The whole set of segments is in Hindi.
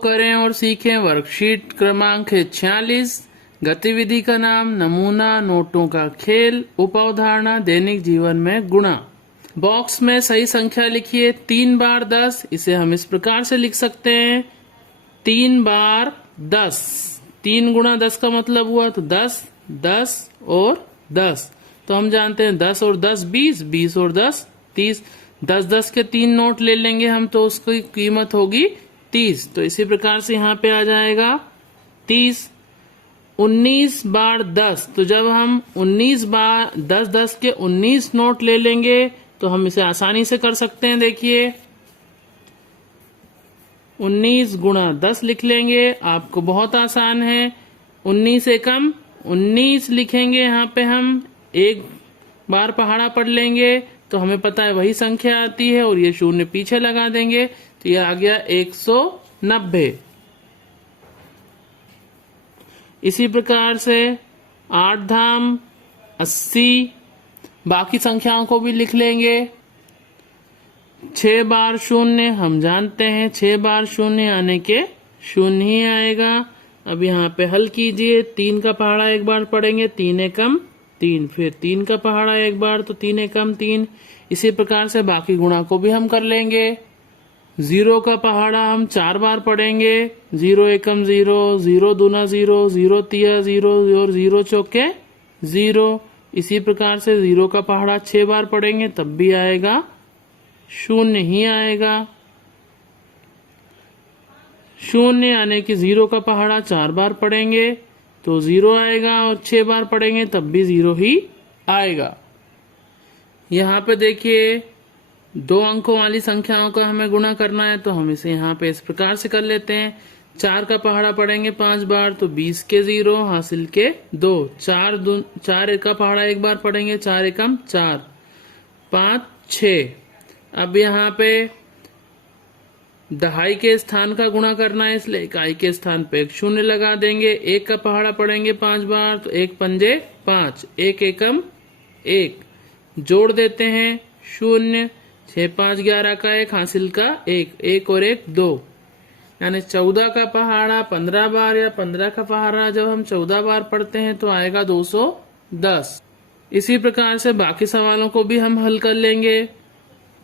करें और सीखें वर्कशीट क्रमांक है 46। गतिविधि का नाम नमूना, नोटों का खेल, उप अवधारणा, दैनिक जीवन में गुणा। बॉक्स में सही संख्या लिखिए। 3 बार 10, इसे हम इस प्रकार से लिख सकते हैं 3 बार 10। 3 गुणा 10 का मतलब हुआ तो 10, 10 और 10। तो हम जानते हैं 10 और 10 20, 20 और 10 30। 10-10 के 3 नोट ले लेंगे हम तो उसकी कीमत होगी 30। तो इसी प्रकार से यहाँ पे आ जाएगा 30। 19 बार 10, तो जब हम 19 बार 10-10 के 19 नोट ले लेंगे तो हम इसे आसानी से कर सकते हैं। देखिए 19 गुणा 10 लिख लेंगे, आपको बहुत आसान है। 19 एकम 19 लिखेंगे, यहाँ पे हम एक बार पहाड़ा पढ़ लेंगे तो हमें पता है वही संख्या आती है और ये शून्य पीछे लगा देंगे तो ये आ गया 190। इसी प्रकार से 8 धाम 80। बाकी संख्याओं को भी लिख लेंगे। 6 बार शून्य, हम जानते हैं 6 बार शून्य आने के शून्य ही आएगा। अब यहाँ पे हल कीजिए। 3 का पहाड़ा एक बार पढ़ेंगे, 3 एकम 3, फिर 3 का पहाड़ा एक बार तो 3 एकम 3। इसी प्रकार से बाकी गुणा को भी हम कर लेंगे। 0 का पहाड़ा हम 4 बार पढ़ेंगे, 0 एकम 0, 0 दूना 0, 0 तिया 0 और 0 चौके 0। इसी प्रकार से 0 का पहाड़ा 6 बार पढ़ेंगे तब भी आएगा शून्य ही आएगा। शून्य यानी कि 0 का पहाड़ा 4 बार पढ़ेंगे तो 0 आएगा और 6 बार पढ़ेंगे तब भी 0 ही आएगा। यहाँ पे देखिए 2 अंकों वाली संख्याओं का हमें गुणा करना है तो हम इसे यहाँ पे इस प्रकार से कर लेते हैं। 4 का पहाड़ा पढ़ेंगे 5 बार तो 20 के 0 हासिल के 2। 4 का पहाड़ा एक बार पढ़ेंगे, 4 एकम 4, 5 6। अब यहाँ पे दहाई के स्थान का गुणा करना है इसलिए इकाई के स्थान पे एक शून्य लगा देंगे। 1 का पहाड़ा पढ़ेंगे 5 बार तो 1 पंजे 5, 1 एकम 1, जोड़ देते हैं 0। 6 5 11 का 1 हासिल का 1, 1 और 1 2, यानी 14 का पहाड़ा 15 बार या 15 का पहाड़ा जब हम 14 बार पढ़ते हैं तो आएगा 210। इसी प्रकार से बाकी सवालों को भी हम हल कर लेंगे।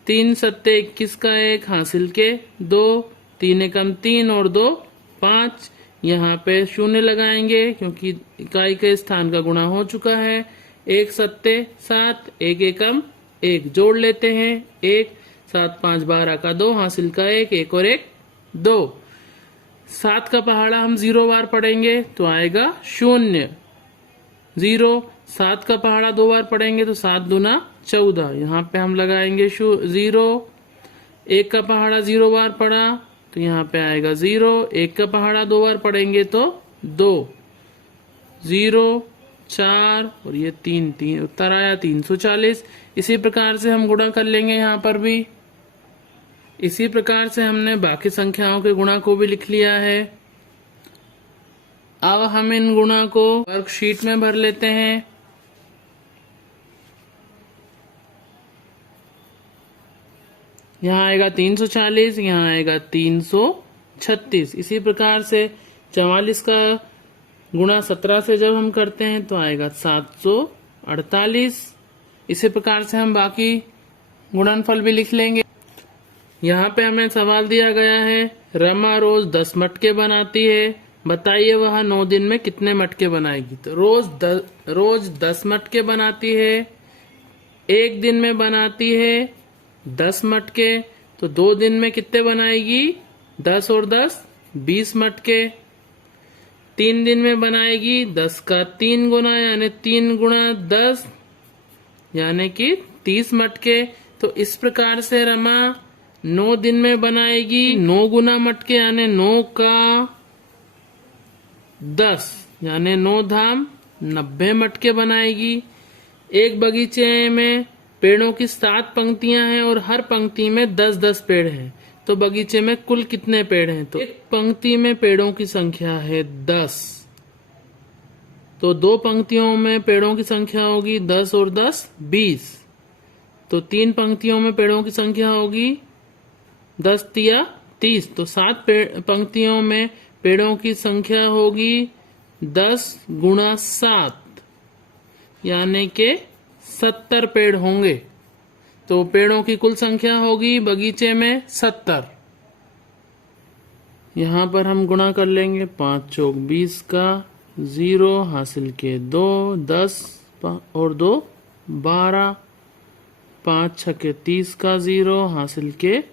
3 सत्ते 21 का 1 हासिल के 2, 3 एकम 3 और 2 5। यहाँ पे शून्य लगाएंगे क्योंकि इकाई के स्थान का गुणा हो चुका है। 1 सत्ते 7, 1 एकम 1, जोड़ लेते हैं 1, 7 5 12 का 2 हासिल का 1, 1 और 1 2। 7 का पहाड़ा हम 0 बार पढ़ेंगे तो आएगा 0 0। 7 का पहाड़ा 2 बार पढ़ेंगे तो 7 दूना 14, यहाँ पे हम लगाएंगे 0। 1 का पहाड़ा 0 बार पढ़ा तो यहाँ पे आएगा 0। 1 का पहाड़ा 2 बार पढ़ेंगे तो 2, 0 4 और ये 3 3, उत्तर आया 340। इसी प्रकार से हम गुणा कर लेंगे यहाँ पर भी। इसी प्रकार से हमने बाकी संख्याओं के गुणा को भी लिख लिया है। अब हम इन गुणा को वर्कशीट में भर लेते हैं। यहाँ आएगा 340, यहाँ आएगा 336। इसी प्रकार से 44 का गुणा 17 से जब हम करते हैं तो आएगा 748। इसी प्रकार से हम बाकी गुणनफल भी लिख लेंगे। यहाँ पे हमें सवाल दिया गया है, रमा रोज 10 मटके बनाती है, बताइए वह 9 दिन में कितने मटके बनाएगी। तो रोज 10 मटके बनाती है, एक दिन में बनाती है 10 मटके, तो 2 दिन में कितने बनाएगी 10 और 10 20 मटके। 3 दिन में बनाएगी 10 का 3 गुना यानी 3 गुणा 10 यानी कि 30 मटके। तो इस प्रकार से रमा 9 दिन में बनाएगी 9 गुना मटके यानी 9 का 10 यानी 9 धाम 90 मटके बनाएगी। एक बगीचे में पेड़ों की 7 पंक्तियां हैं और हर पंक्ति में 10-10 पेड़ हैं, तो बगीचे में कुल कितने पेड़ हैं। तो एक पंक्ति में पेड़ों की संख्या है 10, तो 2 पंक्तियों में पेड़ों की संख्या होगी 10 और 10 20, तो 3 पंक्तियों में पेड़ों की संख्या होगी 10 तिया 30, तो 7 पंक्तियों में पेड़ों की संख्या होगी 10 गुणा 7, यानी के 70 पेड़ होंगे। तो पेड़ों की कुल संख्या होगी बगीचे में 70। यहाँ पर हम गुणा कर लेंगे, 5 चौक 20 का, 0 हासिल के 2, 10 और 2 12, 5 छके 30 का, 0 हासिल के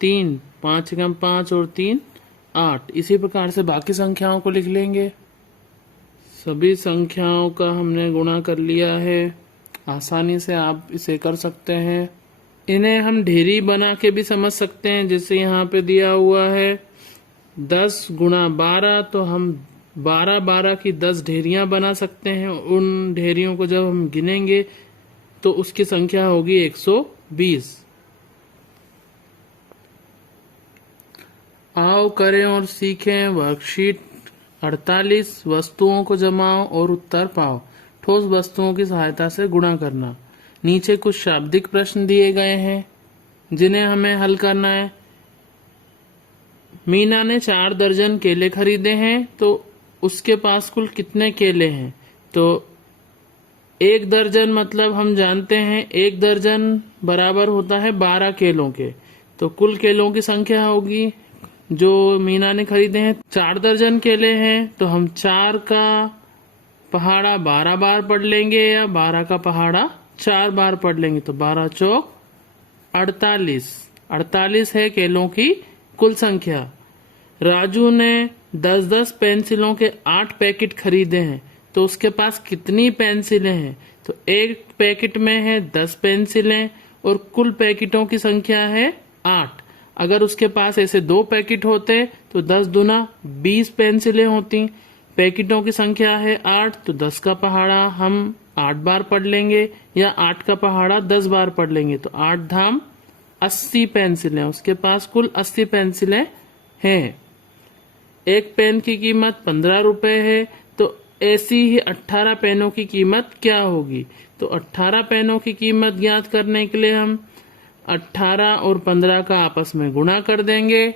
3, 5 एकम 5 और 3 8। इसी प्रकार से बाकी संख्याओं को लिख लेंगे। सभी संख्याओं का हमने गुणा कर लिया है। आसानी से आप इसे कर सकते हैं। इन्हें हम ढेरी बना के भी समझ सकते हैं, जैसे यहाँ पे दिया हुआ है 10 गुणा 12, तो हम 12 की 10 ढेरियां बना सकते हैं। उन ढेरियों को जब हम गिनेंगे तो उसकी संख्या होगी 120। आओ करें और सीखें वर्कशीट 48। वस्तुओं को जमाओ और उत्तर पाओ। ठोस वस्तुओं की सहायता से गुणा करना। नीचे कुछ शाब्दिक प्रश्न दिए गए हैं जिन्हें हमें हल करना है। मीना ने 4 दर्जन केले खरीदे हैं, तो उसके पास कुल कितने केले हैं? तो 1 दर्जन मतलब हम जानते हैं 1 दर्जन बराबर होता है 12 केलों के। तो कुल केलों की संख्या होगी जो मीना ने खरीदे हैं। 4 दर्जन केले हैं तो हम 4 का पहाड़ा 12 बार पढ़ लेंगे या 12 का पहाड़ा 4 बार पढ़ लेंगे। तो 12 चौक 48। 48 है केलों की कुल संख्या। राजू ने 10-10 पेंसिलों के 8 पैकेट खरीदे हैं, तो उसके पास कितनी पेंसिलें हैं? तो एक पैकेट में है 10 पेंसिलें और कुल पैकेटों की संख्या है 8। अगर उसके पास ऐसे 2 पैकेट होते तो 10 दूना 20 पेंसिलें होती। पैकेटों की संख्या है 8, तो 10 का पहाड़ा हम 8 बार पढ़ लेंगे या 8 का पहाड़ा 10 बार पढ़ लेंगे। तो 8 धाम 80 पेंसिलें, उसके पास कुल 80 पेंसिलें हैं। एक पेन की कीमत 15 रुपए है, तो ऐसी ही 18 पेनों की कीमत क्या होगी? तो 18 पेनों की कीमत ज्ञात करने के लिए हम 18 और 15 का आपस में गुणा कर देंगे।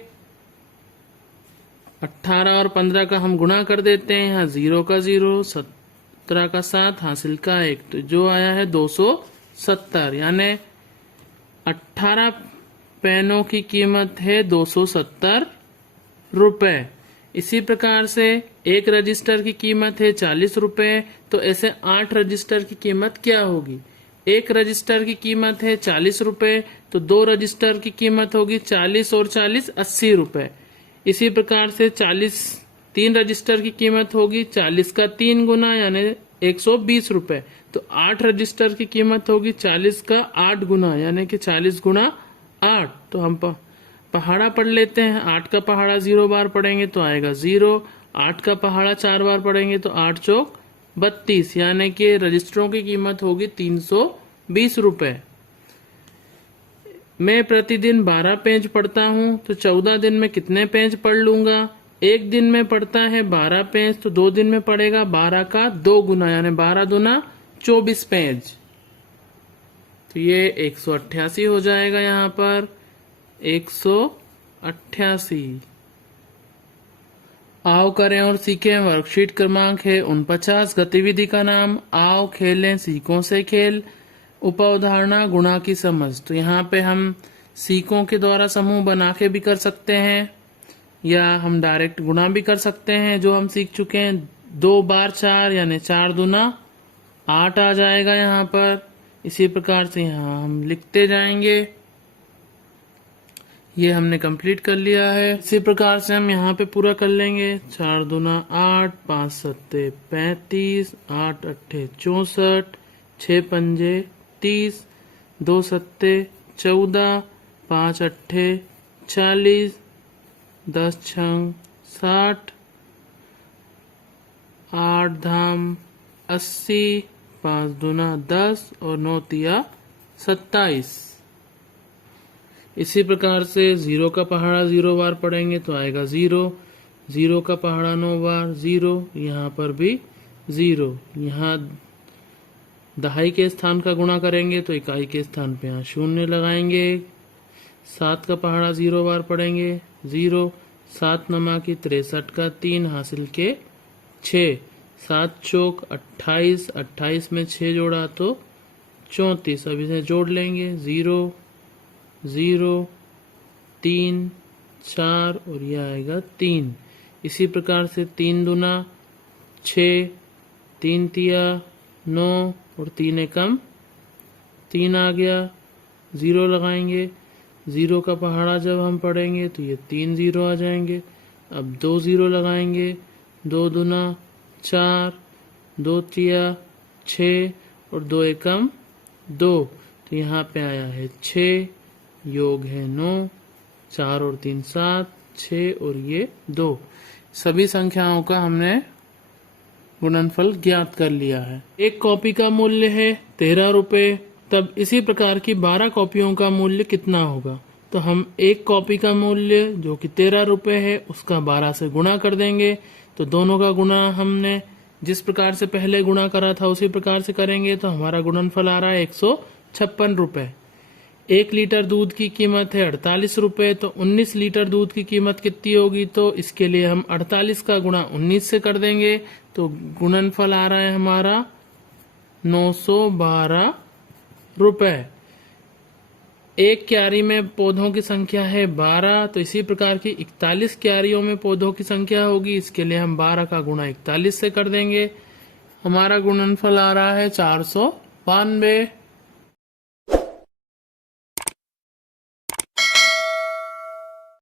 18 और 15 का हम गुणा कर देते हैं। यहाँ 0 का 0, 17 का 7, हासिल का 1, तो जो आया है 270। यानी 18 पेनों की कीमत है 270 रुपए। इसी प्रकार से एक रजिस्टर की कीमत है 40 रुपए, तो ऐसे 8 रजिस्टर की कीमत क्या होगी? एक रजिस्टर की कीमत है 40 रुपए, तो 2 रजिस्टर की कीमत होगी 40 और 40 80 रुपए। इसी प्रकार से 3 रजिस्टर की कीमत होगी 40 का 3 गुना यानी 120 रुपए। तो 8 रजिस्टर की कीमत होगी 40 का 8 गुना यानी कि 40 गुना 8। तो हम पहाड़ा पढ़ लेते हैं। 8 का पहाड़ा 0 बार पढ़ेंगे तो आएगा 0। 8 का पहाड़ा 4 बार पढ़ेंगे तो 8 चौक 32, यानी कि रजिस्टरों की कीमत होगी 320 रुपए। मैं प्रतिदिन 12 पेज पढ़ता हूँ, तो 14 दिन में कितने पेज पढ़ लूंगा? एक दिन में पढ़ता है 12 पेज, तो 2 दिन में पढ़ेगा 12 का 2 गुना यानी 12 दूना 24 पेज। तो ये 188 हो जाएगा। यहाँ पर 188। आओ करें और सीखें वर्कशीट क्रमांक है 49। गतिविधि का नाम आओ खेलें सीकों से खेल। उपउदाहरणा गुणा की समझ। तो यहाँ पे हम सीकों के द्वारा समूह बना के भी कर सकते हैं या हम डायरेक्ट गुणा भी कर सकते हैं, जो हम सीख चुके हैं। 2 बार 4 यानी 4 दूना 8 आ जाएगा यहाँ पर। इसी प्रकार से यहाँ हम लिखते जाएंगे। ये हमने कंप्लीट कर लिया है। इसी प्रकार से हम यहाँ पे पूरा कर लेंगे। 4 दूना 8, 5 सत्ते 35, 8 अट्ठे 64, 6 पंजे 30, 2 सत्ते 14, 5 अट्ठे 40, 10 छंग 60, 8 धाम 80, 5 दूना 10 और 9 तिया 27। इसी प्रकार से 0 का पहाड़ा 0 बार पढ़ेंगे तो आएगा 0। 0 का पहाड़ा 9 बार 0, यहाँ पर भी 0। यहाँ दहाई के स्थान का गुणा करेंगे तो इकाई के स्थान पे यहाँ 0 लगाएंगे। 7 का पहाड़ा 0 बार पढ़ेंगे 0, 7 नमा की 63 का 3 हासिल के 6, 7 चौक 28, 28 में 6 जोड़ा तो 34। अब इसे जोड़ लेंगे 0 0 3 4 और यह आएगा 3। इसी प्रकार से 3 दूना 6, 3 तिया 9 और 3 एकम 3 आ गया। 0 लगाएंगे, 0 का पहाड़ा जब हम पढ़ेंगे तो ये 3 0 आ जाएंगे। अब 2 0 लगाएंगे, 2 दूना 4, 2 तिया 6 और 2 एकम 2, तो यहाँ पे आया है 6, योग है 9, 4 और 3 7, 6 और ये 2। सभी संख्याओं का हमने गुणनफल ज्ञात कर लिया है। एक कॉपी का मूल्य है 13 रुपए, तब इसी प्रकार की 12 कॉपियों का मूल्य कितना होगा? तो हम एक कॉपी का मूल्य जो कि 13 रुपए है उसका 12 से गुणा कर देंगे। तो दोनों का गुणा हमने जिस प्रकार से पहले गुणा करा था उसी प्रकार से करेंगे तो हमारा गुणनफल आ रहा है 156 रुपए। 1 लीटर दूध की कीमत है 48 रुपए, तो 19 लीटर दूध की कीमत कितनी होगी? तो इसके लिए हम 48 का गुणा 19 से कर देंगे तो गुणनफल आ रहा है हमारा 912 रुपए। एक क्यारी में पौधों की संख्या है 12, तो इसी प्रकार की 41 क्यारियों में पौधों की संख्या होगी। इसके लिए हम 12 का गुणा 41 से कर देंगे। हमारा गुणनफल आ रहा है 492।